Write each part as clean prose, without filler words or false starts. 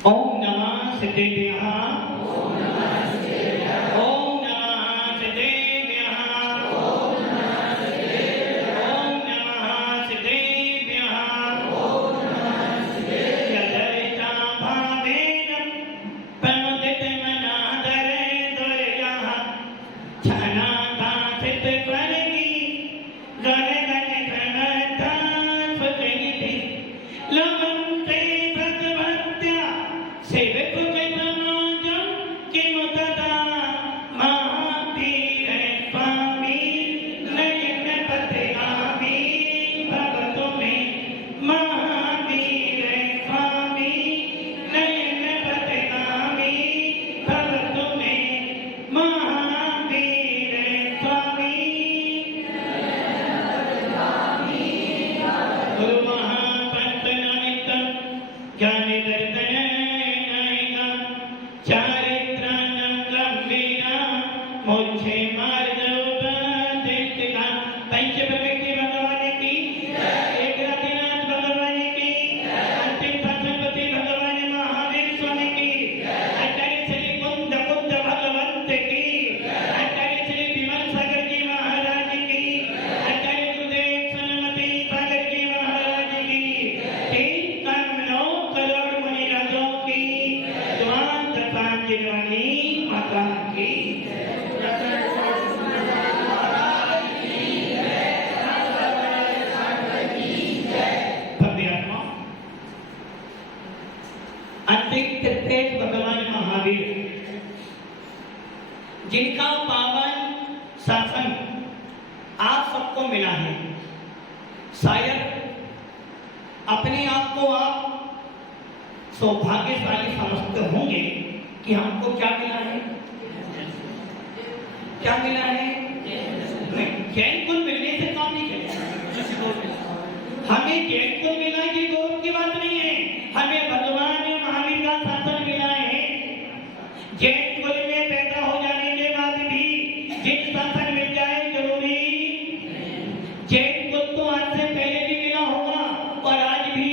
ओम नमः सिद्धेभ्यः। ओम नमः सिद्धेभ्यः। ओम नमः सिद्धेभ्यः। ओम नमः सिद्धेभ्यः। ओम नमः सिद्धेभ्यः। ओम नमः सिद्धेभ्यः। यदैता भावेन प्रमुदित मनादरे दुर्यः छनाता सिद्ध स्वर्गी गण गण गणता सुजनिधि लवन्ते सद्भक्त्या सेवक के समाजम किमुतदा महावीर स्वामी नयन पथगामी भगतो में महावीर स्वामी नयन पथगामी भगतो में महावीर स्वामी गुरु महापंत नामित ज्ञान दर्शन नायिका चारित्रानं गंभीरा मोक्षे मार्ग उपदेशिका पंच प्रकृति भगवान की एक राधिनाथ भगवान की अंतिम पशुपति भगवान महावीर स्वामी की आचार्य श्री कुंद कुंद भगवंत की आचार्य श्री विमल सागर जी महाराज की आचार्य गुरुदेव सनमती सागर जी महाराज की 3 करोड़ मुनि राजों की द्वांत पांचवानी माता की भव्य आत्मा अतिरिक्त तेज भगवान महावीर जिनका पावन शासन आप सबको मिला है। शायद अपने आप को आप सौभाग्यशाली समझते होंगे कि हमको क्या मिला है। क्या मिला है? नहीं, जैन कुल मिलने से काम नहीं चलेगा। हमें जैन कुल मिला ये गौरव की बात नहीं है। हमें भगवान महावीर का शासन मिला है। जैन कुल में पैदा हो जाने के बाद भी जिन शासन मिल जाए जरूरी जैन कुल तो आज से पहले भी मिला होगा और आज भी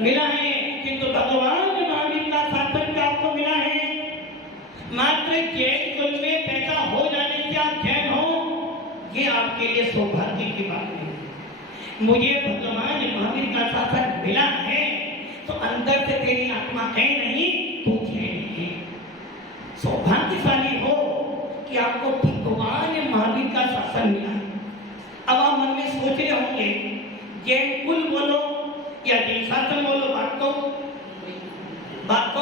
मिला है, किंतु भगवान महावीर का शासन का आपको मिला है। मात्र जैन कुल में पैदा हो जाने से आप जैन हो, ये आपके लिए सौभाग्य की बात नहीं है। मुझे भगवान महावीर का शासन मिला है तो अंदर से तेरी आत्मा कहे नहीं तू जैन है। सौभाग्यशाली हो कि आपको भगवान महावीर का शासन मिला है। अब आप मन में सोच रहे होंगे जैन कुल बोलो या जैन शासन बोलो, बात तो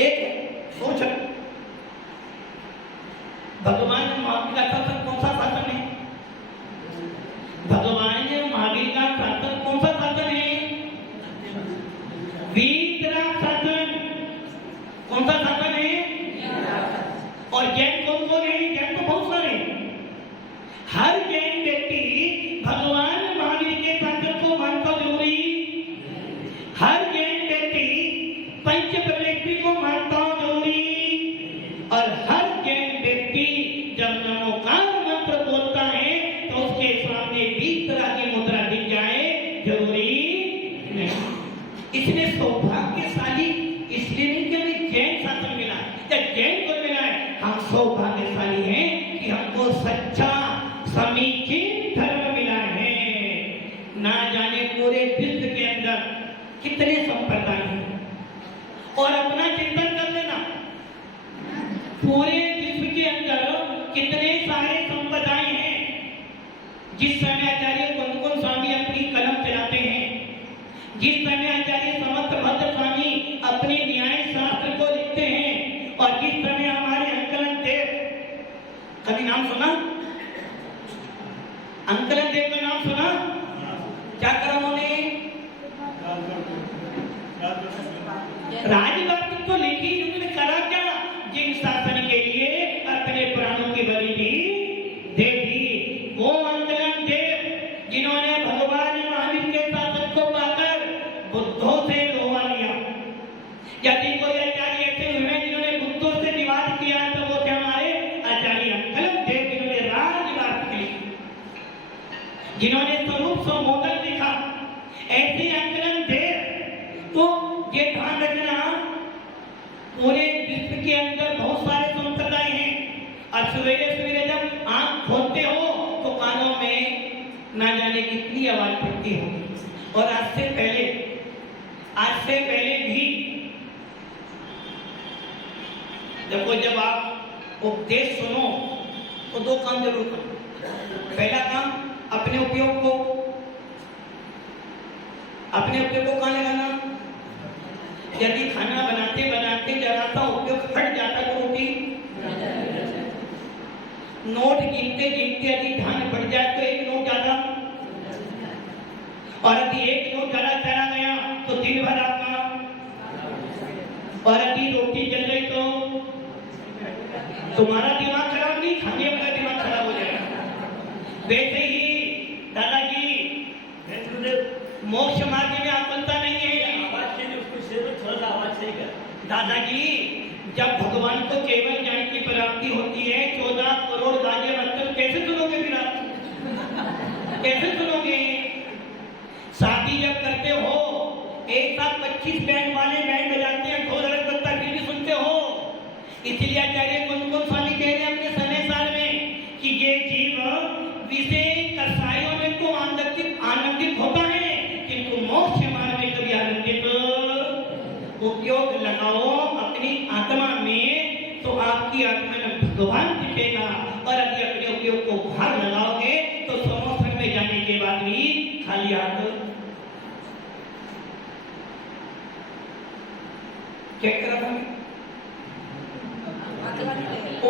एक है। सोच भगवान महावीर का शासन कौन सा शासन है? भगवान महावीर का शासन कौन सा शासन है? वीतराग शासन। कौन सा शासन है? और जैन कौन कौन है? जैन तो बहुत सारे। हर जैन व्यक्ति भगवान महावीर के शासन को मानता जरूरी। हर जैन व्यक्ति पंच प्रकृति को मानता जरूरी। और हर जैन व्यक्ति जब नमोकार मंत्र बोलता है तो उसके सामने 20 तरह की मुद्रा दिख जाए जरूरी नहीं। इसलिए सौभाग्यशाली इसलिए नहीं कि हमें जैन शासन मिला है या जैन को मिला है, हम सौभाग्यशाली हैं कि हमको सच्चा समीचीन धर्म मिला है। ना जाने पूरे विश्व के अंदर कितने संप्रदाय हैं, और अपना चिंतन कर लेना पूरे विश्व के अंदर कितने सारे संप्रदाय हैं। जिस समय आचार्य कुंद स्वामी अपनी कलम चलाते हैं, जिस समय आचार्य समर्थ भद्र स्वामी अपने न्याय शास्त्र को लिखते हैं, और जिस समय हमारे अंकलन देव, कभी नाम सुना? अंकलन देव का नाम सुना? क्या करा उन्होंने? राजवार्तिक तो लिखी, उन्होंने करा क्या? जिन शासन के लिए अपने प्राणों की बलि दी दे दी, वो अंकलन देव जिन्होंने भगवान महावीर के शासन को पाकर बुद्धों से लोहा लिया। यदि कोई आचार्य ऐसे हुए जिन्होंने बुद्धों से विवाद किया तो वो थे हमारे आचार्य अंकलन देव, जिन्होंने राजवार्तिक लिखी, जिन्होंने स्वरूप संबोधन लिखा। ऐसे अंकलन देव तो ये ध्यान रखना, पूरे विश्व के अंदर बहुत सारे संप्रदाय हैं और सवेरे सवेरे जब आंख खोलते हो तो कानों में ना जाने कितनी आवाज पड़ती होगी। और आज से पहले भी देखो, जब आप उपदेश सुनो तो दो काम जरूर करो। पहला काम, अपने उपयोग को कहाँ लगाना। यदि खाना बनाते बनाते जरा सा उपयोग हट जाता तो रोटी, नोट गिनते गिनते यदि ध्यान बढ़ जाए तो एक नोट ज्यादा, और यदि एक नोट ज्यादा चला गया तो दिन भर आपका, और यदि रोटी जल गई तो तुम्हारा दिमाग खराब नहीं, खाने वाला दिमाग खराब हो जाएगा। वैसे ही दादाजी, मोक्ष मार्ग में आकुलता नहीं है। दादाजी, जब भगवान को केवल ज्ञान की प्राप्ति होती है, 14 करोड़ गाजे मतलब कैसे सुनोगे फिर आप? कैसे सुनोगे? शादी जब करते हो, एक साथ 25 बैंड वाले बैंड बजाते हैं, ढोल तक फिर भी सुनते हो। इसलिए आचार्य कुंद स्वामी कह रहे हैं अपने समय सार में कि ये जीव विषय कसायों में तो आनंदित होता है, किंतु मोक्ष मार्ग में कभी आनंदित। उपयोग लगाओ अपनी आत्मा में तो आपकी आत्मा में भगवान दिखेगा, और यदि अपने उपयोग को बाहर लगाओगे तो समोसन में जाने के बाद भी खाली हाथ। क्या कर रहा था?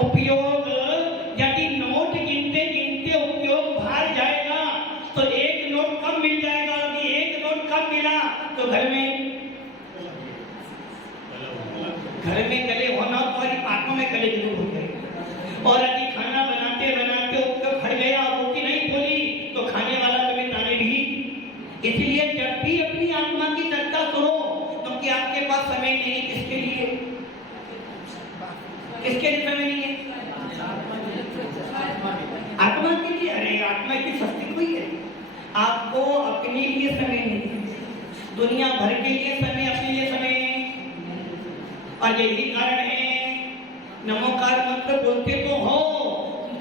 उपयोग, यदि नोट गिनते गिनते उपयोग बाहर जाएगा तो एक नोट कम मिल जाएगा, यदि एक नोट कम मिला तो घर में गले होना, तुम्हारी आंखों में गले जरूर हो जाएगा। और यदि खाना बनाते बनाते उपयोग खड़ गया और रोटी नहीं खोली तो खाने वाला कभी ताने भी। इसलिए जब भी अपनी आत्मा की चर्चा करो, क्योंकि आपके पास समय नहीं, किसके लिए समय नहीं है? आत्मा के लिए। अरे आत्मा की सस्ती कोई है? आपको अपने लिए समय नहीं, दुनिया भर के लिए समय, अपने लिए समय नहीं। और यही कारण है, नमोकार मंत्र बोलते तो हो,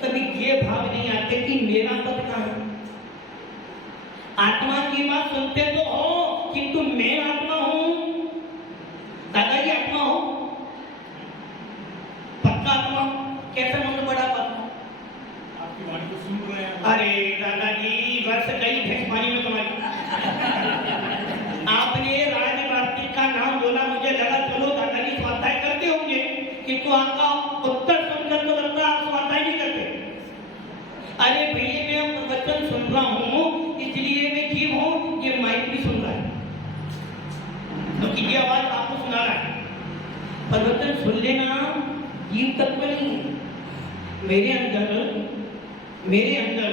कभी ये भाव नहीं आते कि मेरा पद कहाँ है। आत्मा की बात सुनते तो हो, किंतु मैं आत्मा हूं। दादाजी आत्मा हो, पक्का आत्मा, कैसे मन बड़ा आत्मा? आपकी वाणी को सुन रहे हैं। अरे दादाजी, वर्ष कई भेसपानी में तुम्हारी। आपने राजवार्तिक का नाम बोला, मुझे लगा चलो दादाजी स्वाध्याय करते होंगे, किंतु आपका उत्तर सुनकर तो लगता आप स्वाध्याय नहीं करते। अरे भैया, मैं प्रवचन सुन रहा हूँ, इसलिए मैं जीव हूँ, ये माइक भी सुन रहा है, क्योंकि ये आवाज आपको सुना रहा है। प्रवचन सुन लेना जीव तत्व नहीं है। मेरे अंदर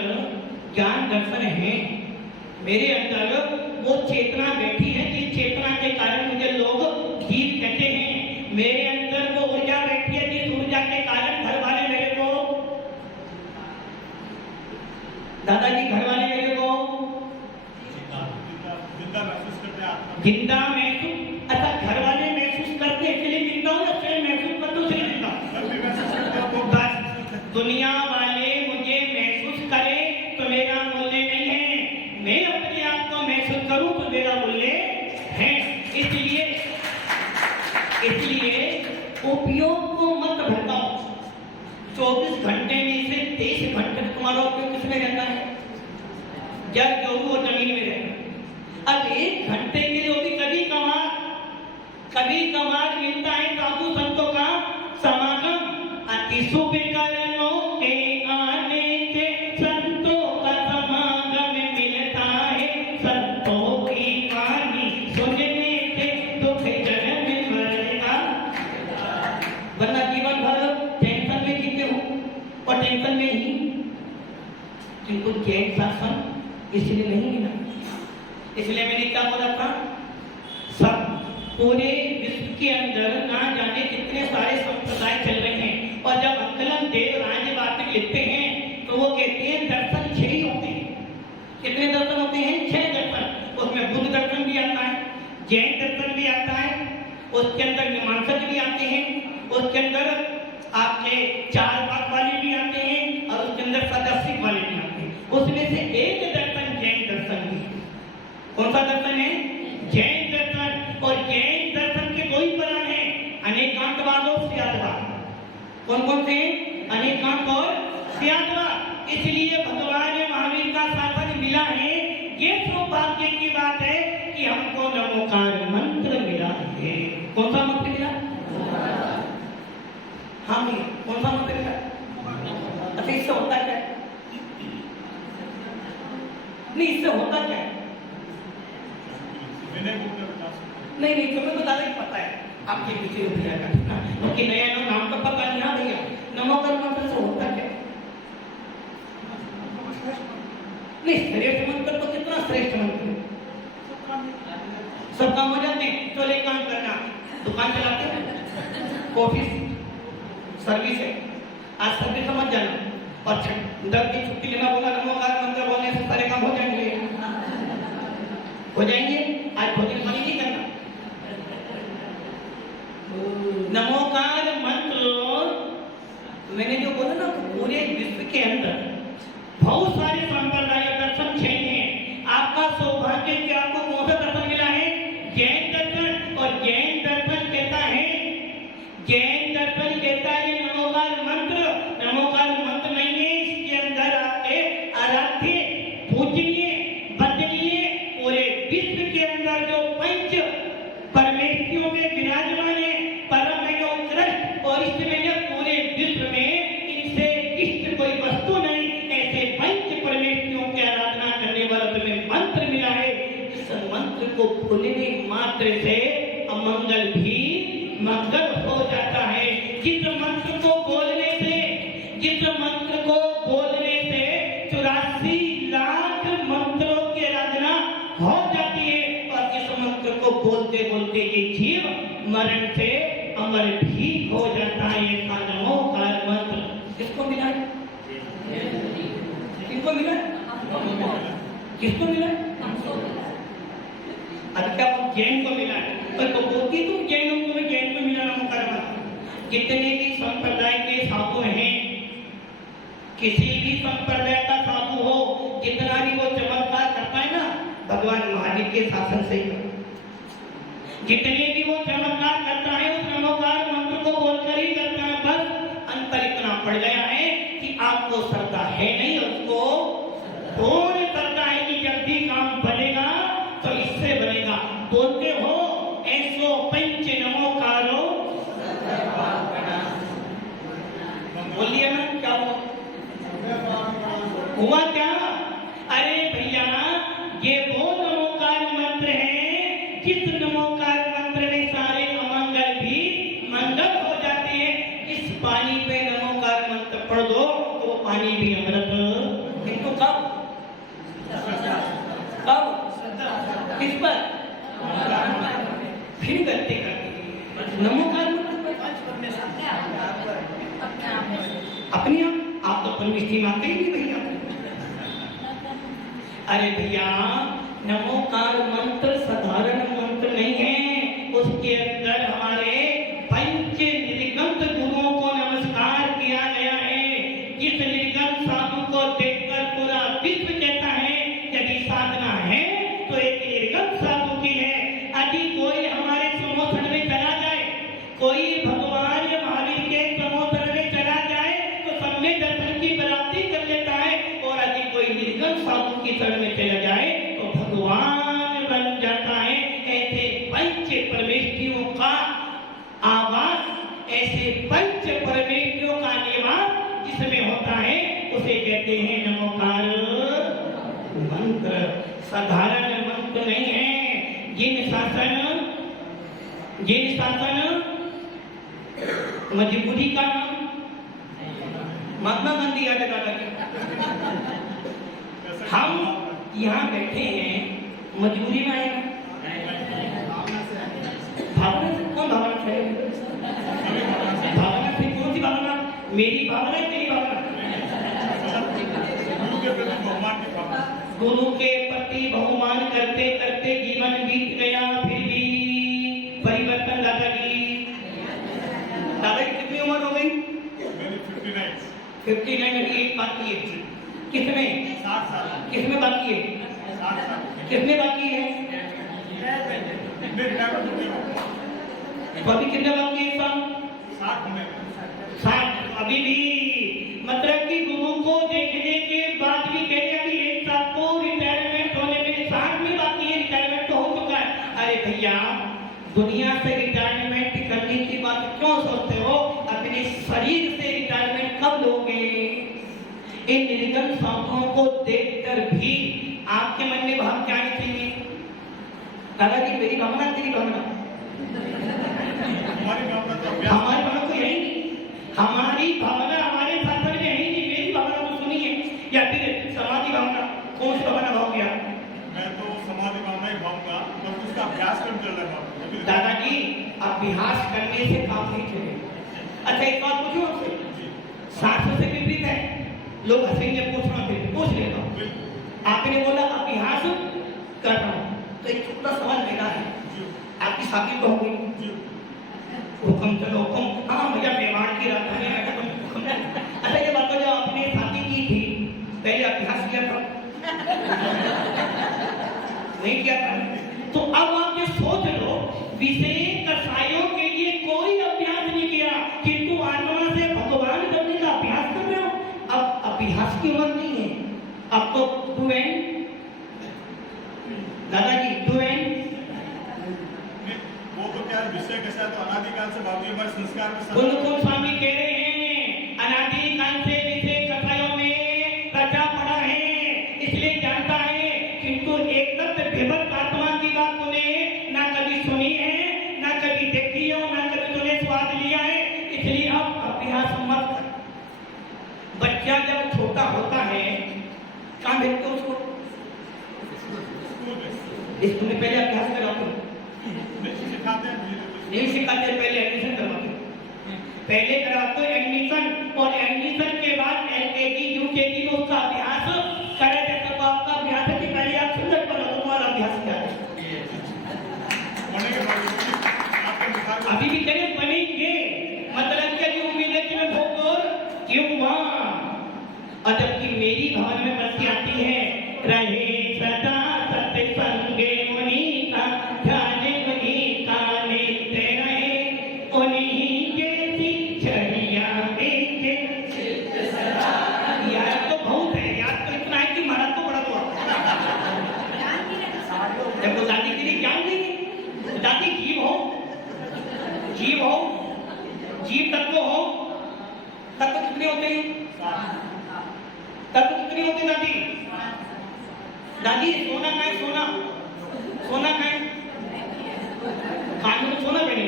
ज्ञान दर्शन है, मेरे अंदर वो चेतना बैठी है जिस चेतना के कारण मुझे लोग जीव कहते हैं। मेरे अंदर वो ऊर्जा बैठी है जिस ऊर्जा के कारण घर वाले मेरे को, दादाजी घर वाले मेरे को जिंदा महसूस। अच्छा, घर वाले महसूस करते इसलिए जिंदा हूँ, या फिर महसूस करते उसके लिए जिंदा? बस दुनिया वाले मुझे महसूस करें तो मेरा मूल्य नहीं है, मैं अपने आप को महसूस करूं तो मेरा मूल्य है। इसलिए उपयोग को मत भटकाओ। 24 घंटे में से 23 घंटे तुम्हारा उपयोग किसमें रहता है? जल, गेहूं और जमीन में रहता है। अब 1 घंटे के लिए वो भी कभी कभार मिलता है साधु संतों का समागम। अतिशु विकरणों के आने से संतों का समागम मिलता है, संतों की वाणी सुनने से दुख जन्म मरेगा। वरना जीवन भर टेंशन में जीते हो और टेंशन में ही, किंतु चैन शासन इसलिए नहीं मिला। इसलिए मैंने क्या बोला था, सब पूरे विश्व के अंदर ना जाने कितने सारे संप्रदाय चल रहे हैं। और जब अंकलन देव राजवार्तिक लिखते हैं तो वो कहते हैं दर्शन 6 ही होते हैं। कितने दर्शन होते हैं? 6 दर्शन। उसमें बुद्ध दर्शन भी आता है, जैन दर्शन भी आता है, उसके अंदर मीमांसक भी आते हैं, उसके अंदर आपके चार बाग वाले भी आते हैं और उसके अंदर सदस्यिक वाले भी आते हैं। उसमें से एक दर्शन जैन दर्शन भी है। कौन सा दर्शन है? जैन दर्शन। और जैन दर्शन के दो ही प्रकार हैं, अनेकांतवाद और स्यादवाद। कौन कौन से? अनेकांत और स्यादवाद। इसलिए भगवान महावीर का शासन मिला है। ये सौभाग्य की बात है कि हमको नमोकार मंत्र मिला है। कौन सा मंत्र मिला? हाँ भैया, कौन सा मंत्र मिला? अच्छा, इससे होता क्या है? नहीं, इससे होता क्या है? नहीं नहीं, तुम्हें बता दें, पता है आपके पीछे हो जाएगा, क्योंकि नया नाम तो पता नहीं। हाँ भैया, नमोकार मंत्र से होता क्या? नहीं, श्रेष्ठ मंत्र तो कितना श्रेष्ठ मंत्र, सब काम हो जाते हैं। तो एक काम करना, दुकान चलाते हैं, ऑफिस सर्विस है, आज सर्विस समझ जाना और 10 दिन छुट्टी लेना, बोला नमोकार मंत्र बोलने से सारे काम हो जाएंगे। हो जाएंगे। आज भोजन पानी नहीं करना। नमोकार मंत्र मैंने जो बोला ना, पूरे विश्व के अंदर बहुत सारे संप्रदाय दर्शन चाहिए। आपका सौभाग्य कि आपको कौन सा दर्शन मिला है? जैन दर्शन। और जैन दर्शन कहता है, जैन दर्शन कहता है नमोकार मंत्र। नमोकार मंत्र नहीं है, इसके अंदर आपके आराध्य, पूजनीय, वंदनीय पूरे विश्व के अंदर जो पंच परमेष्ठियों में विराजमान है, परम में जो उत्कृष्ट और इष्ट में जो पूरे विश्व में इनसे इष्ट कोई वस्तु नहीं, ऐसे पंच परमेष्ठियों की आराधना करने वाला तुम्हें मंत्र मिला है। इस मंत्र को बोलने मात्र से अमंगल भी मंगल हो जाता है। जिस मंत्र को बोलने से 84 लाख मंत्रों की आराधना हो जाती है। और इस मंत्र को बोलते बोलते ये जीव मरण से अमर भी हो जाता है। ये नमोकार मंत्र किसको मिला है? किसको मिला? किसको मिला? अब क्या जैन को मिला है? तो बोलती तुम जैनों को, जैन को मिला नमोकार मंत्र। जितने भी संप्रदाय के साधु हैं, किसी भी संप्रदाय का साधु हो, जितना भी वो चमत्कार करता है ना, भगवान महावीर के शासन से ही। जितने भी वो चमत्कार करता है उस नमोकार मंत्र को बोलकर ही करता है। बस अंतर इतना पड़ गया है कि आपको श्रद्धा है नहीं, उसको पूर्ण श्रद्धा है कि जब भी काम बनेगा तो इससे बनेगा। बोलते हो ऐसो पंच नमोकारो, बोलिए ना, क्या हुआ क्या? अरे भैया, ये वो नमोकार मंत्र है जिस नमोकार मंत्र में सारे अमंगल भी मंगल हो जाते हैं। इस पानी पे नमोकार मंत्र पढ़ दो तो वो पानी भी अमृत। किंतु कब? कब? किस पर? फिर करते करते नमोकार मंत्र अपने आप तो परमिष्टि मानते ही नहीं भैया। अरे भैया, नमोकार मंत्र साधारण मंत्र नहीं है, उसके अंदर हमारे पंच निर्गंत गुरुओं को नमस्कार किया गया है। जिस निर्गंत साधु को देखकर पूरा विश्व कहता है यदि साधना है तो एक निर्गंत साधु की है। यदि कोई हमारे समोसन में चला जाए, कोई भगवान महावीर के समोसन में चला जाए तो सम्यक दर्शन की प्राप्ति कर लेता है। और यदि कोई निर्गंत साधु की शरण में चला जाए तो भगवान बन जाता है। ऐसे पंच परमेष्ठियों का आवास, ऐसे पंच परमेष्ठियों का निवास जिसमें होता है उसे कहते हैं नमोकार मंत्र। साधारण मंत्र नहीं है। जिन शासन मजबूरी का नाम महात्मा गांधी याद है। हम यहाँ बैठे हैं मजबूरी में आए, भावना से कौन भावना है? भावना से कौन सी भावना? मेरी भावना है, तेरी भावना? गुरु के प्रति बहुमान करते करते जीवन बीत गया, फिर भी परिवर्तन लाता दादाजी कितनी उम्र हो गई? मेरी 59। 59 में एक बाकी है। कितने? 60 साल। किसमें बाकी है? 60 साल। कितने बाकी है? तो अभी कितने बाकी है साहब? 60 में। 60। अभी भी मतलब कि गुरु को देखने के बाद भी कहते अभी एक साल को रिटायरमेंट होने में 60 में बाकी है, रिटायरमेंट तो हो चुका है। अरे भैया दुनिया से रिटायरमेंट करने की बात क्यों सोचते हो? अपने शरीर से रिटायरमेंट कब लोगे? इन निर्गम सांपों को देखकर भी आपके मन में भाव क्या आनी चाहिए? दादाजी मेरी भावना तेरी भावना? हमारी भावना तो हमारी भावना तो यही नहीं। हमारी भावना हमारे शासन में है ही नहीं। मेरी भावना तो सुनिए या फिर समाधि भावना, कौन सी भावना भाव गया? मैं तो समाधि भावना ही भाऊंगा, पर उसका अभ्यास कम चल रहा है। दादाजी अभ्यास करने से काम नहीं चलेगा। अच्छा एक बात पूछूं आपसे, शास्त्र से विपरीत है, लोग हंसेंगे, पूछना फिर पूछ लेगा। आपने बोला अभ्यास कर रहा हूं, तो एक छोटा सवाल मेरा है, आपकी शादी तो हो गई, हुक्म चलो हुक्म, हाँ भैया मेवाड़ की राजधानी में हुक्म। अच्छा ये बात जो आपने शादी की थी पहले अभ्यास किया था? नहीं किया था। तो अब आप ये सोच लो, विषय कसायों के लिए कोई अभ्यास नहीं किया, किंतु आत्मा से भगवान बनने का अभ्यास कर रहे हो। अब अभ्यास की उम्र नहीं है, अब तो डू एंड, दादाजी डू एंड। वो तो क्या विषय कैसा है, तो अनादिकाल से बाबू हमारे संस्कार में गुरुकुल स्वामी कह रहे हैं अनादिकाल से विषय कथाओं में रचा पड़ा है, इसलिए जानता है, किंतु एक तत्व विभक्त आत्मा की बात तूने ना कभी सुनी है, ना कभी देखी है, ना कभी तूने स्वाद लिया है, इसलिए अब अभ्यास मत कर। बच्चा जब छोटा होता है कहाँ भेजते हो उसको? स्कूल में पहले अभ्यास कराते हो? नहीं सिखाते, पहले एडमिशन करवाते। पहले कराते एडमिशन, और एडमिशन के बाद एलकेजी यूकेजी में उसका अभ्यास करे जाता। तो आपका अभ्यास है कि पहले आप सुंदर बनो, तो तुम्हारा अभ्यास क्या है? अभी भी करें बनेंगे, मतलब क्या की उम्मीद है कि मैं भोगोर क्यों हुआ? और जबकि मेरी भावना में बस्ती आती है, रहे सदा सत्य संगे मुनि का ध्यान, मुनि का लेते रहे उन्हीं के शिक्षिया बेचे चित्त सदा। याद तो बहुत है, याद तो इतना है कि महाराज को बड़ा हुआ। जब वो दादी के लिए ज्ञान नहीं है, दादी जीव हो, जीव हो, जीव तत्व हो, तत्व कितने होते हैं? तत्व कितने होते हैं दादी? दादी सोना का है, सोना सोना का है, कान में सोना पहने,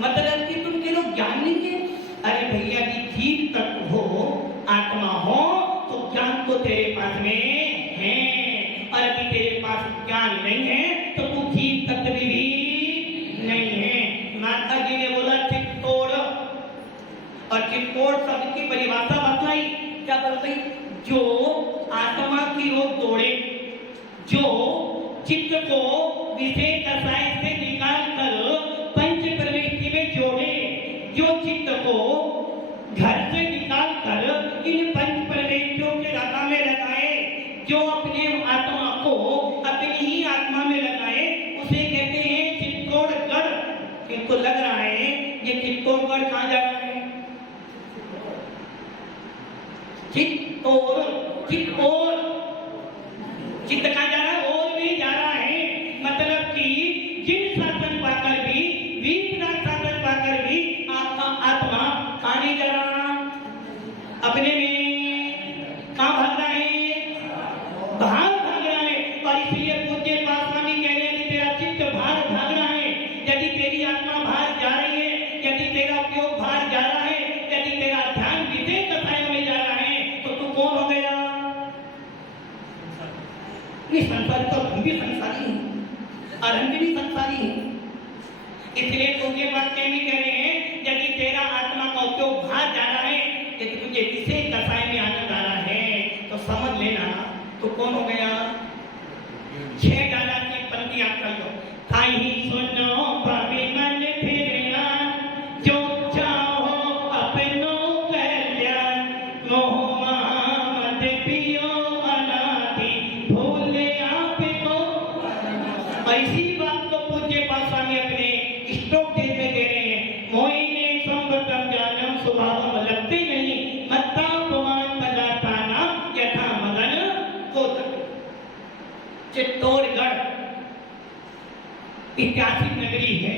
मतलब कि तुम के लोग ज्ञान नहीं है। अरे भैया जी जीव तत्व हो, आत्मा हो, तो ज्ञान तो तेरे पास में है, और अभी तेरे पास ज्ञान नहीं है तो तू जीव तत्व भी नहीं है। माता जी ने बोला चित्तोड़, और चित्तोड़ शब्द की परिभाषा बतलाई, क्या बतलाई? जो आत्मा की ओर दौड़े, जो चित्त को विषय कसाय से निकाल कर पंच प्रवृत्ति में जोड़े, जो चित्त को घर से निकाल कर इन पंच प्रवृत्तियों के रास्ता में लगाए, जो अपने आत्मा को अपनी ही आत्मा में लगाए, उसे कहते हैं चित्तौड़गढ़। इनको लग रहा है ये चित्तौड़गढ़ कहाँ जा रहा है? चित्तौड़, चित्तौड़, चित्त कहाँ जा रहा है? और भी जा रहा है। मतलब कि जिन शासन पाकर भी, विपरीत शासन पाकर भी आपका आत्मा कहाँ नहीं जा रहा? अपने में कहाँ भाग रहा है? बाहर भाग रहा है। और इसलिए पूज्य पासवानी कह रहे हैं कि तेरा चित्त बाहर भाग रहा है। यदि तेरी आत्मा बाहर जा रही है, यदि तेरा उपयोग बाहर जा रहा है, यदि तेरा ध्यान विषय कथाएं में जा रहा है, तो तू कौन हो गया? ये संसारी तो हम भी संसारी हैं, और हम भी संसारी हैं। इसलिए पूज्य पासवानी कह रहे हैं यदि तेरा आत्मा का उपयोग बाहर जा रहा है, यदि तुझे विषय कथाएं में आनंद आ रहा है, तो समझ लेना तो कौन हो गया? 6 डाला की पंक्ति आप कर लो। ताई सुनो पापी मन फिरना, जो ऐतिहासिक नगरी है।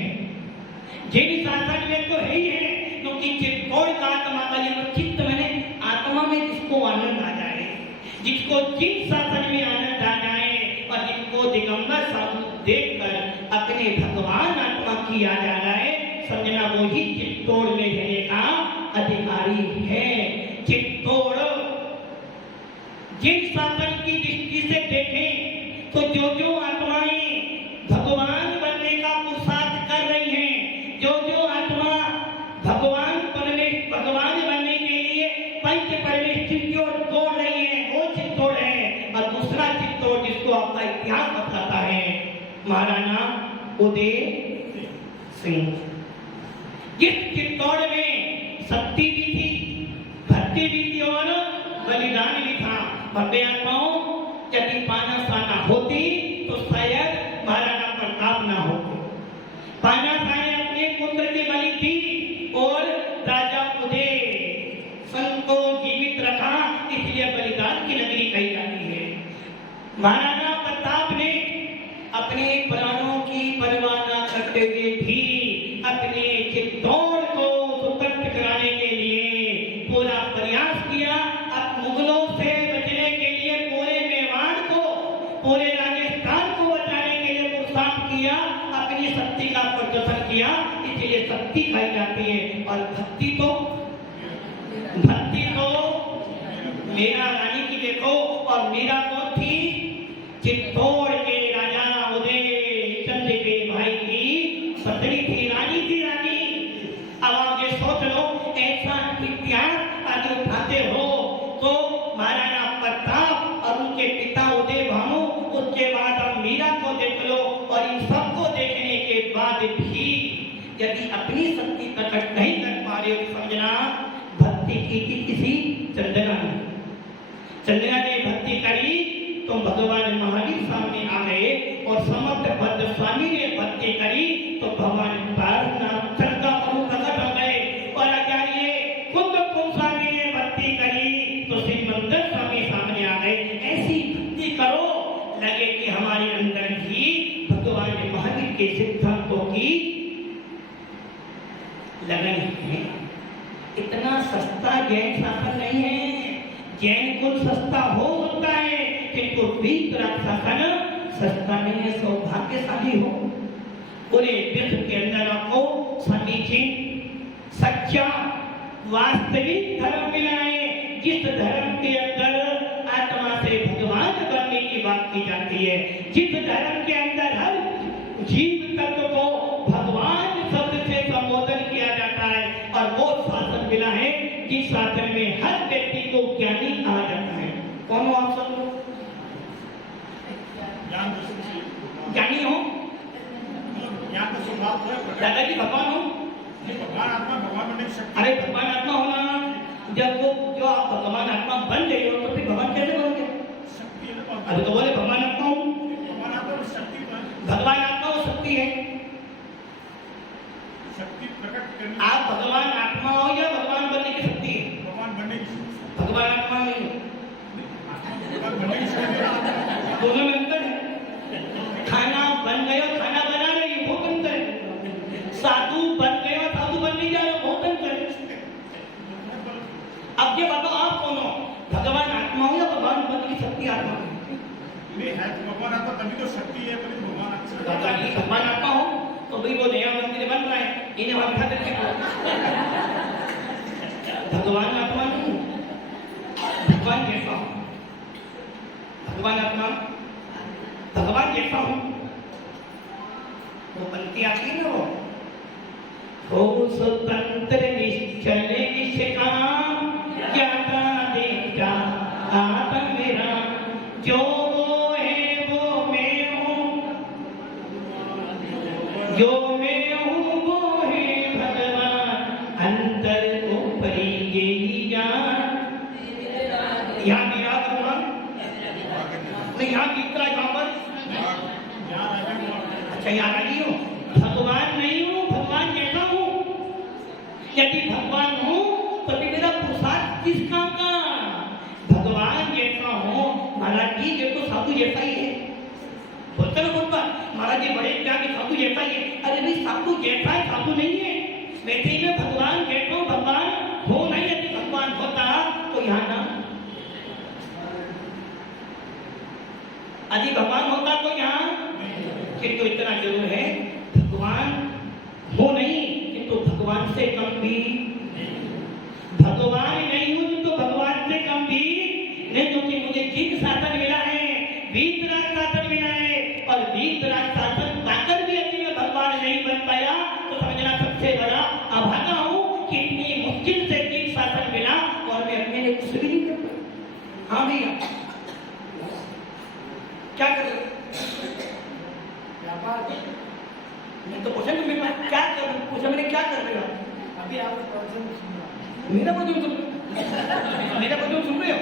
जिन शासन में तो है ही है, क्योंकि चित्तौड़ का आत्मा का जन्म, चित्त मैंने आत्मा में जिसको आनंद आ जाए, जिसको जिन शासन में आनंद आ जाए और जिनको दिगंबर साधु देखकर अपने भगवान आत्मा की याद आ जाए, समझना वो ही चित्तौड़ में रहने का अधिकारी है। चित्तौड़ जिन शासन की दृष्टि से देखें तो जो आत्माएं भगवान बनने का पुरुषार्थ कर रही हैं, जो आत्मा भगवान बनने के लिए पंच परमेष्ठि की ओर दौड़ रही है, वो चित्तौड़ है। और दूसरा चित्तौड़ जिसको आपका इतिहास बताता है, महाराणा उदय सिंह। जिस चित्तौड़ में शक्ति भी थी, भक्ति भी थी और बलिदान भी था। भव्य आत्माओं, यदि पाना साना होती तो शायद महाराणा प्रताप ना होते। पाना साने अपने पुत्र के बलि दी और राजा उदय सिंह को जीवित रखा, इसलिए बलिदान की नगरी कही जाती है। महाराणा प्रताप ने अपने प्राणों की परवाह न करते हुए भी अपने चित्तौड़ को स्वतंत्र कराने के लिए पूरा प्रयास किया। अब मुगलों से बचने के लिए पूरे मेवाड़ को, पूरे राजस्थान को बचाने के लिए पुरुषार्थ किया, अपनी शक्ति का प्रदर्शन किया, इसलिए शक्ति कही जाती है। और भक्ति तो मीरा रानी की देखो, और मीरा तो थी चित्तौड़ के राजा उदय चंद के भाई की पत्नी थी, रानी थी रानी। अब आप ये सोच लो, ऐसा इतिहास आगे उठाते हो तो महाराणा प्रताप और उनके पिता उदय भानु, उसके बाद अब मीरा को देख लो, और इन सबको देखने के बाद भी यदि अपनी शक्ति प्रकट नहीं कर पा रहे हो, समझना भक्ति की थी किसी चंद्रमा ने। चंद्रमा ने भक्ति करी तो भगवान महावीर सामने आ गए, और समर्थ भद्र स्वामी ने भक्ति करी तो भगवान प्रकट हो गए। और आचार्य खुद स्वामी ने भक्ति करी तो श्री मंदिर स्वामी सामने आ गए। ऐसी भक्ति करो, लगे कि हमारे अंदर भी भगवान महावीर के सिद्धांतों की लगन है। इतना सस्ता जैन शासन नहीं है। जैन कुल सस्ता हो सकता है, किंतु वीतराग शासन सस्ता नहीं है। सौभाग्यशाली हो, पूरे विश्व के अंदर आपको समीचीन, सच्चा, वास्तविक धर्म मिला है, जिस धर्म के अंदर आत्मा से भगवान बनने की बात की जाती है, जिस धर्म के अंदर हर जीव तत्व को भगवान शब्द से संबोधन किया जाता है, और वो शासन मिला है जिस शासन में हर व्यक्ति को ज्ञानी कहा जाता है। कौन हो आप सब लोग? ज्ञानी हो? दादाजी भगवान हो? भगवान आत्मा, भगवान बनने की शक्ति। अरे भगवान आत्मा होना, जब वो जो आप भगवान आत्मा बन गए हो तो फिर भगवान कैसे बनोगे? शक्ति है ना। अभी तो बोले भगवान आत्मा हूँ। भगवान आत्मा में शक्ति है। भगवान आत्मा हो, शक्ति है। शक्ति प्रकट करने। आप भगवान आत्मा हो या भगवान बनने की शक्ति है? भगवान बनने की शक्ति। भगवान आत्मा नहीं हो, भगवान बनने की शक्ति। दोनों में अंतर है। खाना बन गया, खाना बना रहे, ये बहुत अंतर है। साधु बन गया, साधु बन नहीं जा रहा, बहुत अंतर है। अब ये बताओ आप कौन हो? भगवान आत्मा हो या भगवान बनने की शक्ति आत्मा है? है भगवान आत्मा, तभी तो शक्ति है, तभी भगवान आत्मा। भगवान आत्मा हो तो भाई वो नया मंदिर बन रहा है, इन्हें वहां बिठा देते हैं। भगवान आत्मा नहीं, भगवान जैसा हो। भगवान आत्मा, भगवान जैसा हो, वो पंक्ति आती है ना, वो स्वतंत्र निश्चल निष्काम ज्ञाता देखता आत्मा मेरा, जो वो है वो मैं हूँ, जो मैं हूँ वो है भगवान, अंतर ऊपरी यही जान। यहाँ मेरा भगवान नहीं, यहाँ गीतरा जहाँ पर अच्छा यहाँ नहीं हो, भगवान नहीं हूँ, भगवान जैसा हूँ। यदि भगवान हूँ तो मेरा पुरुषार्थ किस काम का? भगवान जैसा हूँ। महाराज जी ये तो साधु जैसा ही है, बोलते ना बोलता महाराज जी बड़े क्या कि साधु जैसा ही है। अरे भाई साधु जैसा है साधु नहीं है। वैसे में भगवान जैसा भगवान हो नहीं, यदि भगवान होता तो यहाँ ना, यदि भगवान होता तो यहाँ, किंतु इतना जरूर है भगवान हो नहीं किंतु भगवान से कम भी, भगवान नहीं हूं तो भगवान से कम भी नहीं, क्योंकि मुझे जिन शासन मिला है, वीतराग शासन मिला है, और वीतराग शासन पाकर भी यदि मैं भगवान नहीं बन पाया तो समझना सबसे बड़ा अभागा हूं कि इतनी मुश्किल से जिन शासन मिला और मैं अपने लिए कुछ भी नहीं कर पाया। हाँ भैया क्या कर रहे? मैं तो पूछा कि मैं क्या कर, पूछा मैंने क्या कर रहे हो? अभी आपका प्रवचन सुन रहा हूं। मेरा प्रवचन सुन रहे हो? मेरा प्रवचन सुन रहे हो?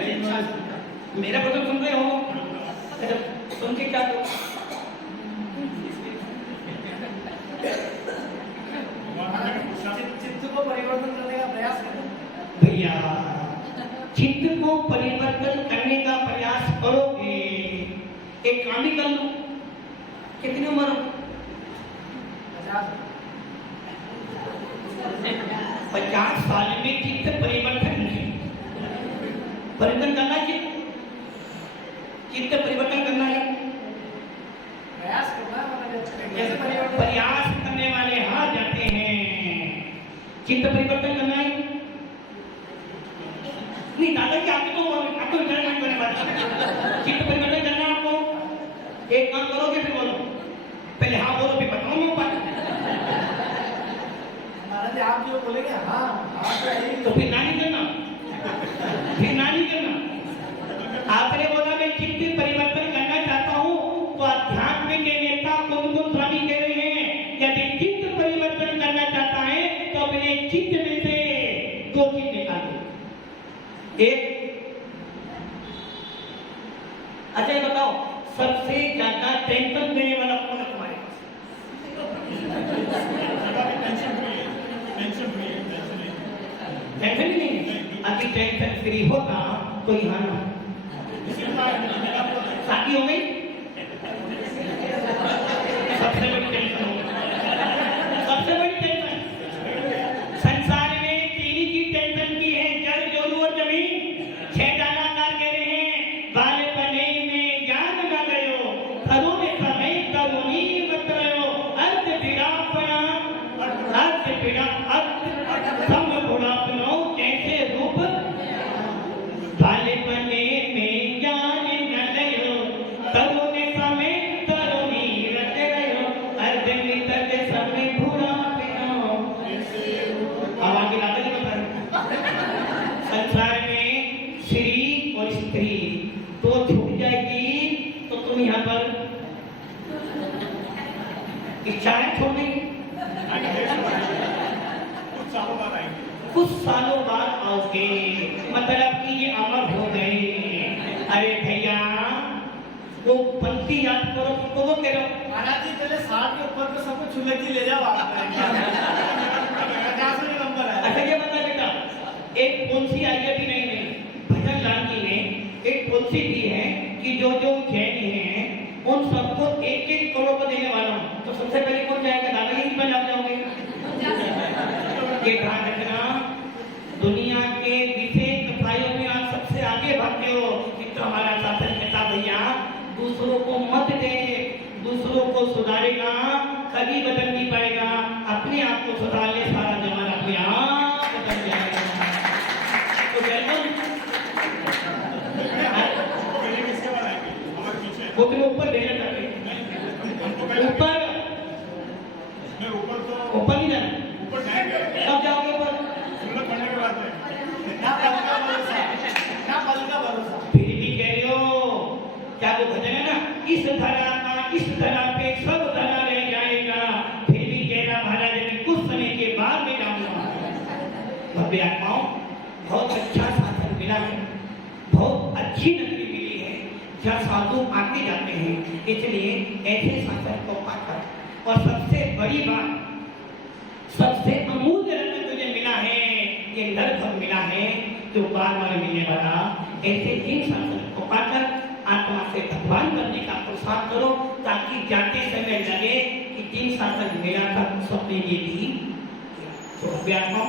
मेरा प्रवचन सुन रहे हो? अच्छा, सुन के क्या करो? चित्त को परिवर्तन करने का प्रयास करो भैया। चित्त को परिवर्तन करने का प्रयास करोगे, एक काम ही कर लो। कितनी उम्र हो? 50 साल में चित्त परिवर्तन नहीं, परिवर्तन करना है, चित्त परिवर्तन करना है, प्रयास करना जैसे प्रयास करने वाले हार जाते हैं। चित्त परिवर्तन करना है नहीं, दादाजी आपको विचार नहीं करने वाला। चित्त परिवर्तन करना है आपको, एक काम करोगे फिर बोलो, पहले हाँ बोलो फिर बताओ मैं उपाय। महाराज आप जो बोलेंगे हाँ तो फिर ना नहीं करना, फिर ना नहीं करना। आपने बोला मैं चित्त परिवर्तन करना चाहता हूँ, तो अध्यात्म के नेता कुमकुम स्वामी कह रहे हैं यदि चित्त परिवर्तन करना चाहता है तो अपने चित्त में से 2 चीज निकाल दो। एक, अच्छा ये बताओ सबसे ज्यादा टेंशन देने वाला कौन है तुम्हारे पास? टेंशन ही नहीं है। अभी टेंशन फ्री होता तो यहाँ ना, शादी हो गई सबसे बड़ी टेंशन हो गई, सबसे बड़ी टेंशन संसार में 3 की टेंशन की है, जल जोरू और जमीन। 6 दानाकार कह रहे हैं बालपने में ज्ञान न गयो, तरुण समय तरुणी मत रहो, अर्थ विरापना अर्थ विरा अर्थ सम बुढ़ापनो कैसे रूप, बालपने में ज्ञान न गयो, तरुण समय तरुणी रत रहो, अर्थ निकट समय बुढ़ापनो। अब आगे आगे बता, संसार में श्री और स्त्री तो छूट जाएगी तो तुम यहाँ पर इच्छाएं छोड़ देंगे, कुछ सालों बाद आओगे, मतलब कि ये अमर हो गए। अरे भैया वो पंक्ति याद करो तो वो कह रहा हूँ महाराज जी पहले 60 के ऊपर को सबको छुले की ले जाओ आप 50 नंबर है। अच्छा ये बता बेटा, एक पॉलिसी आई है भी नहीं, भजन लाल जी ने एक पॉलिसी दी है कि जो जो जैन हैं उन सबको 1-1 करोड़ को देने वाला हूँ। तो सबसे पहले कौन जाएगा? दादाजी की पंजाब जाओगे। ये ध्यान रखना, दुनिया के विशेष कथाओं में आप सबसे आगे भागते हो, किंतु हमारा शासन कहता भैया दूसरों को मत दे, दूसरों को सुधारेगा कभी बदल नहीं पाएगा, अपने आप को सुधार ले, सारा जमाना अपने आप बदल जाएगा। तो बिल्कुल वो तुम्हें ऊपर देना चाहते, ऊपर ऊपर नहीं जाना, कब जाओगे ऊपर? फिर भी कह रहे हो क्या वो भजन है ना, इस धरा का इस धरा पे सब धरा रह जाएगा, फिर भी कह रहा महाराज कि कुछ समय के बाद में जाऊंगा। भव्य आत्माओं, बहुत अच्छा शासन मिला है, बहुत अच्छी नगरी मिली है जहाँ साधु आते जाते हैं, इसलिए ऐसे शासन को पाकर और सबसे बड़ी बात, सबसे अमूल्य रत्न तुझे मिला है, ये नरधन मिला है जो बार बार मिलने वाला, ऐसे इन शासन को पाकर आत्मा से भगवान बनने का पुरुषार्थ करो, ताकि जाते समय लगे कि दिन शासन मेरा था, सबने ये भी तो अभ्यात्मा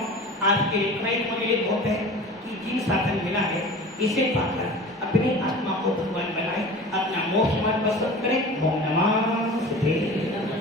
आज के लिए होने लिए बहुत है कि दिन शासन मिला है, इसे पाकर अपनी आत्मा को भगवान बनाए, अपना मोक्ष मार्ग पसंद करें। ओम नमः शिवाय।